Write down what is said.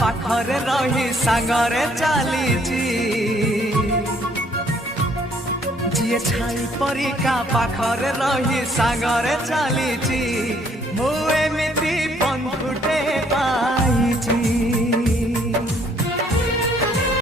पाखरे रही सांगरे चलीची जीए छाई परिका पाखरे रही सांगरे चलीची मु एमि